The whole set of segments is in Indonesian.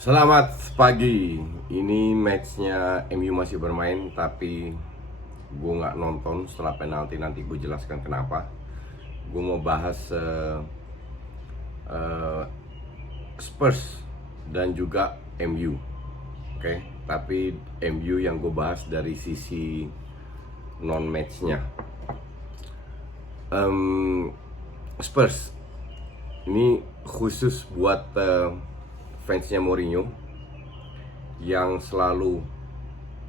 Selamat pagi. Ini matchnya MU masih bermain, tapi gue nggak nonton. Setelah penalti nanti gue jelaskan kenapa. Gue mau bahas eh, Spurs dan juga MU. Oke, tapi MU yang gue bahas dari sisi non matchnya. Spurs ini khusus buat fansnya Mourinho yang selalu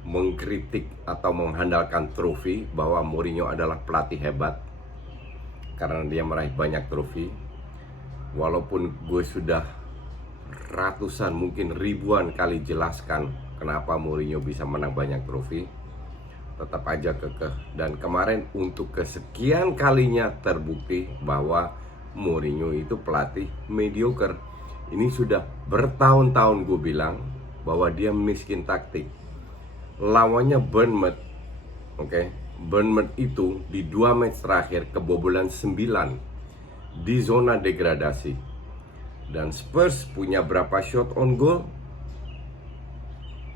mengkritik atau mengandalkan trofi bahwa Mourinho adalah pelatih hebat karena dia meraih banyak trofi. Walaupun gue sudah ratusan mungkin ribuan kali jelaskan kenapa Mourinho bisa menang banyak trofi, tetap aja kekeh. Dan kemarin untuk kesekian kalinya terbukti bahwa Mourinho itu pelatih mediocre. Ini sudah bertahun-tahun gue bilang bahwa dia miskin taktik. Lawannya Bournemouth, oke. Bournemouth itu di 2 match terakhir kebobolan 9 di zona degradasi. Dan Spurs punya berapa shot on goal?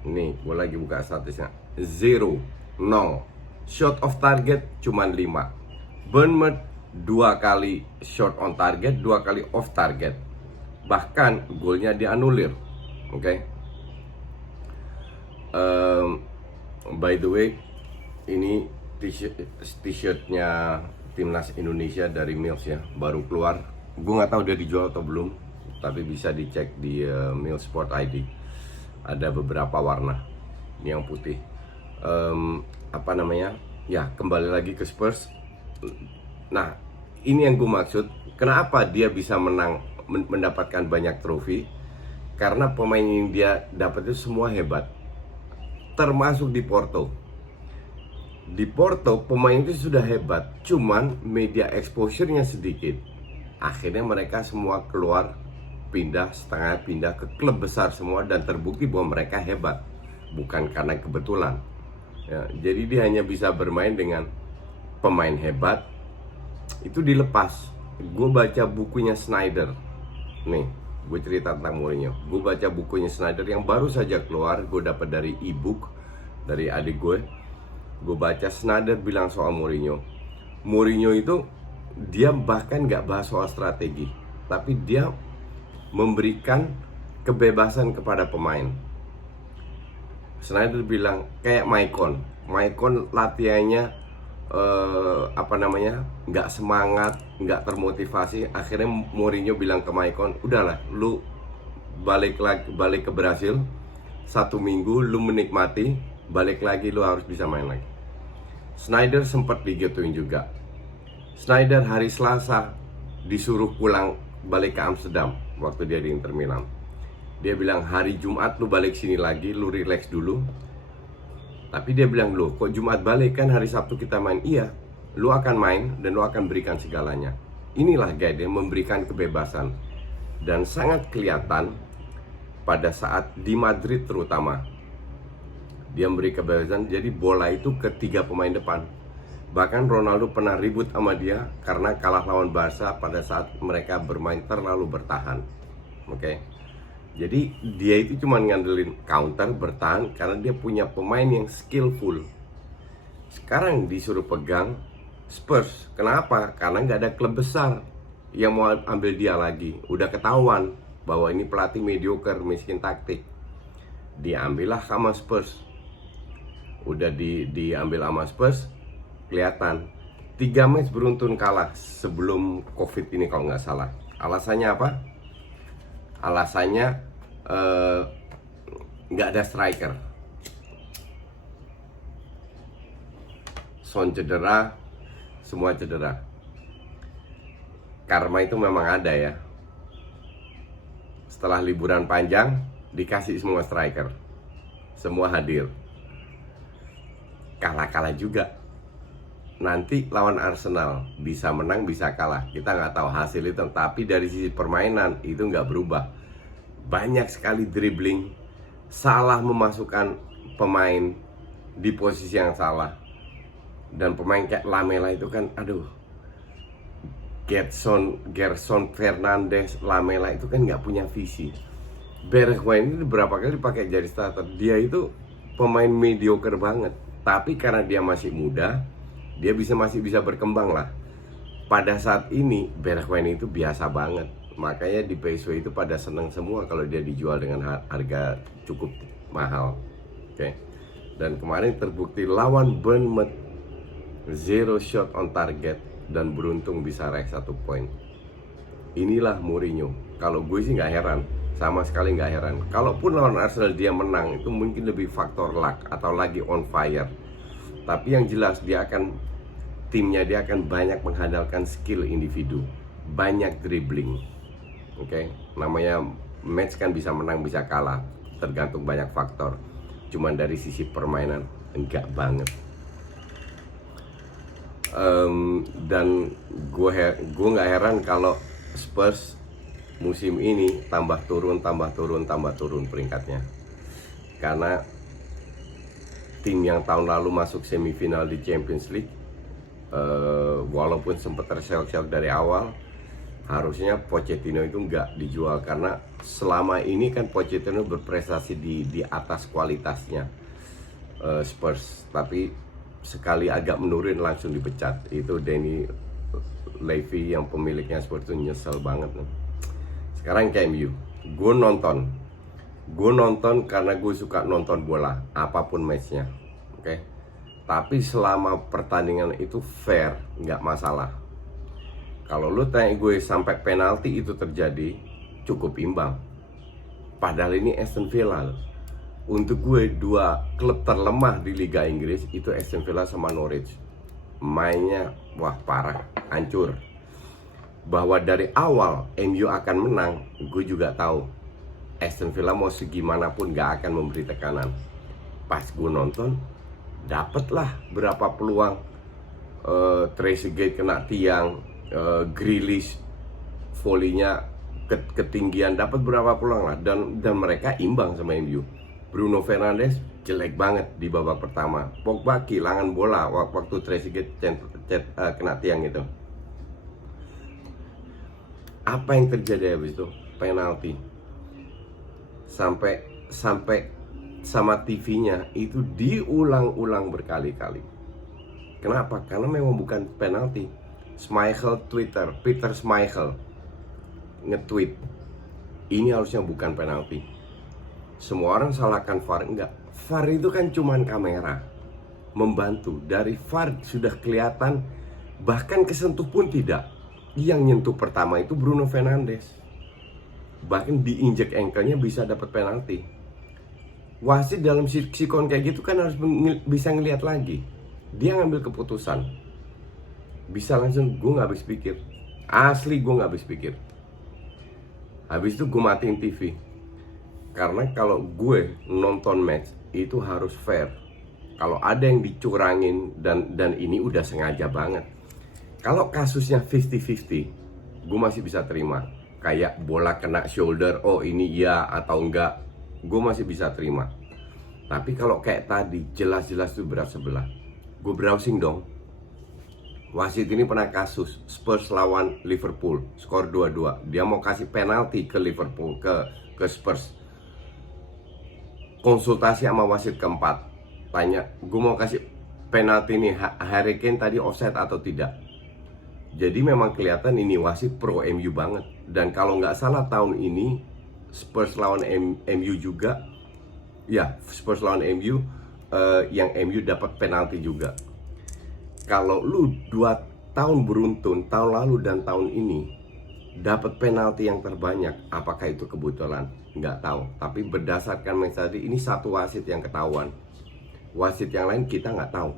Nih, gue lagi buka statistiknya. 0, 0. Shot off target cuma 5. Bournemouth 2 kali shot on target, 2 kali off target. Bahkan golnya dianulir. Oke. By the way, ini t-shirtnya timnas Indonesia dari Mills ya, baru keluar. Gue nggak tahu dia dijual atau belum, tapi bisa dicek di Mills Sport ID. Ada beberapa warna. Ini yang putih. Apa namanya? Ya, kembali lagi ke Spurs. Nah, ini yang gue maksud. Kenapa dia bisa mendapatkan banyak trofi? Karena pemain yang dia dapat itu semua hebat, termasuk di Porto. Di Porto pemain itu sudah hebat, cuman media exposure-nya sedikit. Akhirnya mereka semua keluar, pindah ke klub besar semua, dan terbukti bahwa mereka hebat, bukan karena kebetulan ya. Jadi dia hanya bisa bermain dengan pemain hebat. Itu dilepas. Gue baca bukunya Snyder. Nih, gue cerita tentang Mourinho. Gue baca bukunya Snyder yang baru saja keluar. Gue dapat dari ebook dari adik gue. Gue baca Snyder bilang soal Mourinho. Mourinho itu dia bahkan gak bahas soal strategi, tapi dia memberikan kebebasan kepada pemain. Snyder bilang kayak Maicon latihannya nggak semangat, nggak termotivasi. Akhirnya Mourinho bilang ke Maicon, udahlah, lu balik ke Brasil 1 minggu, lu menikmati, balik lagi lu harus bisa main lagi. Snyder sempat digituin juga. Snyder hari Selasa disuruh pulang balik ke Amsterdam waktu dia di Inter Milan. Dia bilang hari Jumat lu balik sini lagi, lu relax dulu. Tapi dia bilang, loh kok Jumat balik, kan hari Sabtu kita main. Iya, lu akan main dan lu akan berikan segalanya. Inilah guide yang memberikan kebebasan. Dan sangat kelihatan pada saat di Madrid terutama, dia memberi kebebasan. Jadi bola itu ke 3 pemain depan. Bahkan Ronaldo pernah ribut sama dia karena kalah lawan Barca pada saat mereka bermain terlalu bertahan. Oke. Jadi dia itu cuma ngandelin counter, bertahan, karena dia punya pemain yang skillful. Sekarang disuruh pegang Spurs. Kenapa? Karena nggak ada klub besar yang mau ambil dia lagi. Udah ketahuan bahwa ini pelatih mediocre, miskin taktik. Diambillah sama Spurs. Udah diambil sama Spurs, kelihatan 3 match beruntun kalah sebelum Covid ini kalau nggak salah. Alasannya apa? Alasannya nggak ada striker. Son cedera, semua cedera. Karma itu memang ada ya. Setelah liburan panjang, dikasih semua striker, semua hadir. Kalah-kalah juga. Nanti lawan Arsenal bisa menang bisa kalah, kita nggak tahu hasil itu. Tapi dari sisi permainan itu nggak berubah. Banyak sekali dribbling, salah memasukkan pemain di posisi yang salah. Dan pemain kayak Lamela itu kan, aduh, Gerson Fernandes, Lamela itu kan nggak punya visi. Bergwijn ini berapa kali pakai jadi starter. Dia itu pemain mediocre banget, tapi karena dia masih muda, dia masih bisa berkembang lah. Pada saat ini Bergwijn itu biasa banget, makanya di PSV itu pada seneng semua kalau dia dijual dengan harga cukup mahal. Oke. Dan kemarin terbukti lawan Bournemouth, 0 shot on target dan beruntung bisa raih 1 poin. Inilah Mourinho. Kalau gue sih nggak heran, sama sekali nggak heran. Kalaupun lawan Arsenal dia menang, itu mungkin lebih faktor luck atau lagi on fire. Tapi yang jelas timnya dia akan banyak mengandalkan skill individu, banyak dribbling. Oke, namanya match kan bisa menang bisa kalah, tergantung banyak faktor. Cuman dari sisi permainan enggak banget. Dan gue nggak heran kalau Spurs musim ini tambah turun peringkatnya, karena tim yang tahun lalu masuk semifinal di Champions League, walaupun sempat terseok-seok dari awal, harusnya Pochettino itu nggak dijual, karena selama ini kan Pochettino berprestasi di atas kualitasnya Spurs, tapi sekali agak menurun langsung dipecat. Itu Danny Levy yang pemiliknya Spurs itu nyesel banget nih. Sekarang ke MU, gue nonton karena gue suka nonton bola apapun matchnya, oke? Tapi selama pertandingan itu fair, nggak masalah. Kalau lu tanya gue sampai penalti itu terjadi, cukup imbang. Padahal ini Aston Villa loh. Untuk gue, 2 klub terlemah di Liga Inggris itu Aston Villa sama Norwich. Mainnya wah parah, hancur. Bahwa dari awal MU akan menang, gue juga tahu Aston Villa mau segimanapun gak akan memberi tekanan. Pas gue nonton, dapatlah berapa peluang. Trezeguet kena tiang, Grealish volley-nya ketinggian, dapat berapa peluang lah, dan mereka imbang sama MU. Bruno Fernandes jelek banget di babak pertama. Pogba kehilangan bola waktu Trezeguet kena tiang itu. Apa yang terjadi habis itu? Penalti. Sampai sama TV-nya itu diulang-ulang berkali-kali. Kenapa? Karena memang bukan penalti. Peter Schmeichel nge-tweet, ini harusnya bukan penalti. Semua orang salahkan VAR, enggak. VAR itu kan cuman kamera membantu. Dari VAR sudah kelihatan, bahkan kesentuh pun tidak. Yang nyentuh pertama itu Bruno Fernandes, bahkan diinjek ankle-nya bisa dapat penalti. Wasit dalam sikon kayak gitu kan harus bisa ngelihat lagi. Dia ngambil keputusan, bisa langsung. Gue nggak habis pikir, asli gue nggak habis pikir. Habis itu gue matiin TV, karena kalau gue nonton match itu harus fair. Kalau ada yang dicurangin dan ini udah sengaja banget. Kalau kasusnya 50-50, gue masih bisa terima. Kayak bola kena shoulder, oh ini iya atau enggak, gue masih bisa terima. Tapi kalau kayak tadi, jelas-jelas itu berat sebelah. Gue browsing dong. Wasit ini pernah kasus Spurs lawan Liverpool, skor 2-2. Dia mau kasih penalti ke Liverpool, ke Spurs. Konsultasi sama wasit keempat, tanya, gue mau kasih penalti nih, Harry Kane tadi offside atau tidak. Jadi memang kelihatan ini wasit pro MU banget. Dan kalau nggak salah tahun ini Spurs lawan MU juga, ya Spurs lawan MU, yang MU dapat penalti juga. Kalau lu 2 tahun beruntun, tahun lalu dan tahun ini dapat penalti yang terbanyak, apakah itu kebetulan? Nggak tahu. Tapi berdasarkan match tadi, ini satu wasit yang ketahuan. Wasit yang lain kita nggak tahu.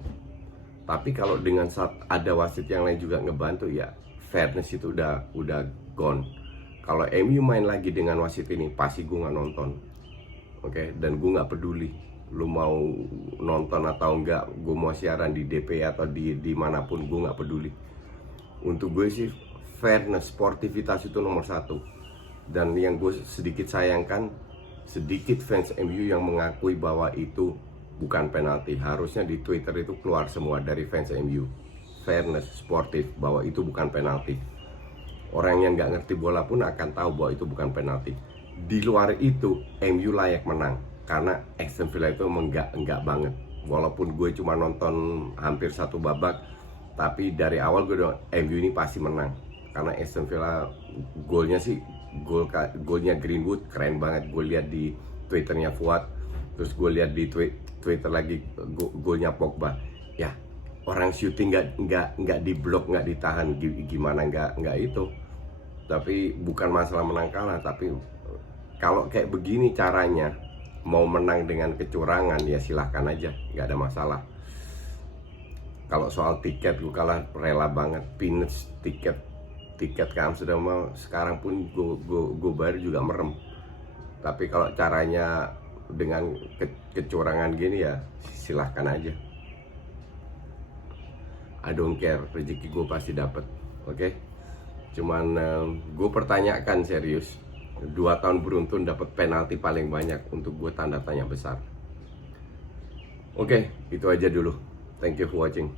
Tapi kalau dengan ada wasit yang lain juga ngebantu, ya fairness itu udah gone. Kalau MU main lagi dengan wasit ini, pasti gue nggak nonton. Oke, dan gue nggak peduli lu mau nonton atau enggak, gue mau siaran di DP atau di manapun, gue nggak peduli. Untuk gue sih fairness, sportivitas itu nomor 1. Dan yang gue sedikit sayangkan, sedikit fans MU yang mengakui bahwa itu bukan penalti. Harusnya di Twitter itu keluar semua dari fans MU. Fairness, sportif, bahwa itu bukan penalti. Orang yang nggak ngerti bola pun akan tahu bahwa itu bukan penalti. di luar itu MU layak menang karena Aston Villa itu emang enggak banget. Walaupun gue cuma nonton hampir satu babak, tapi dari awal gue udah MU ini pasti menang karena Aston Villa golnya sih golnya Greenwood keren banget. Gue lihat di Twitternya Fuad, terus gue lihat di Twitter lagi golnya Pogba. Ya orang syuting nggak diblok, nggak ditahan, gimana nggak itu. Tapi bukan masalah menang kalah, tapi kalau kayak begini caranya mau menang dengan kecurangan ya silahkan aja, nggak ada masalah. Kalau soal tiket gue kalah rela banget, peanuts tiket ke Amsterdam sekarang pun gue bayar juga merem. Tapi kalau caranya dengan kecurangan gini ya silahkan aja. I don't care, rezeki gue pasti dapet, oke? Cuman gue pertanyakan serius, 2 tahun beruntun dapat penalti paling banyak, untuk gue tanda tanya besar. Oke, itu aja dulu. Thank you for watching.